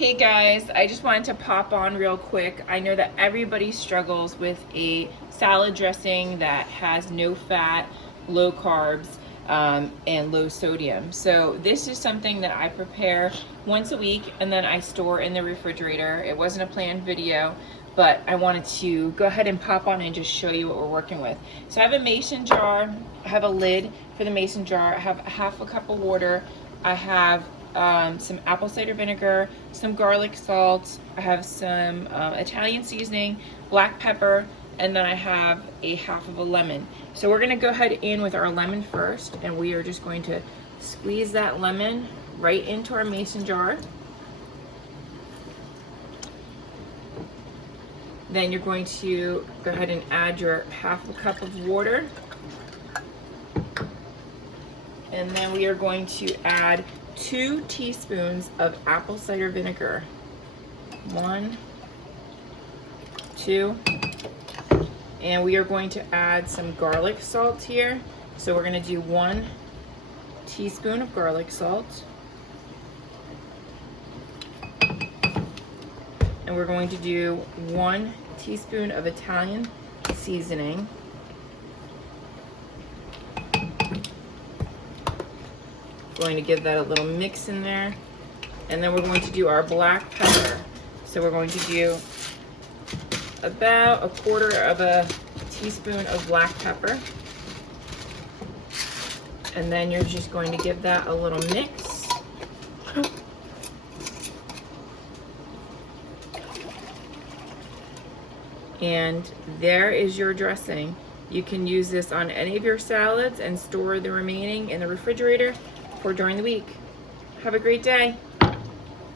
Hey guys, I just wanted to pop on real quick. I know that everybody struggles with a salad dressing that has no fat, low carbs, and low sodium. So this is something that I prepare once a week and then I store in the refrigerator. It wasn't a planned video, but I wanted to go ahead and pop on and just show you what we're working with. So I have a mason jar, I have a lid for the mason jar, I have half a cup of water, I have some apple cider vinegar, some garlic salt, I have some Italian seasoning, black pepper, and then I have a half of a lemon. So we're gonna go ahead in with our lemon first, and we are just going to squeeze that lemon right into our mason jar. Then you're going to go ahead and add your half a cup of water. And then we are going to add 2 teaspoons of apple cider vinegar. 1, 2, and we are going to add some garlic salt here. So we're going to do 1 teaspoon of garlic salt. And we're going to do 1 teaspoon of Italian seasoning. Going to give that a little mix in there, and then we're going to do our black pepper. So we're going to do about 1/4 of a teaspoon of black pepper, and then you're just going to give that a little mix. And there is your dressing. You can use this on any of your salads and store the remaining in the refrigerator for during the week. Have a great day.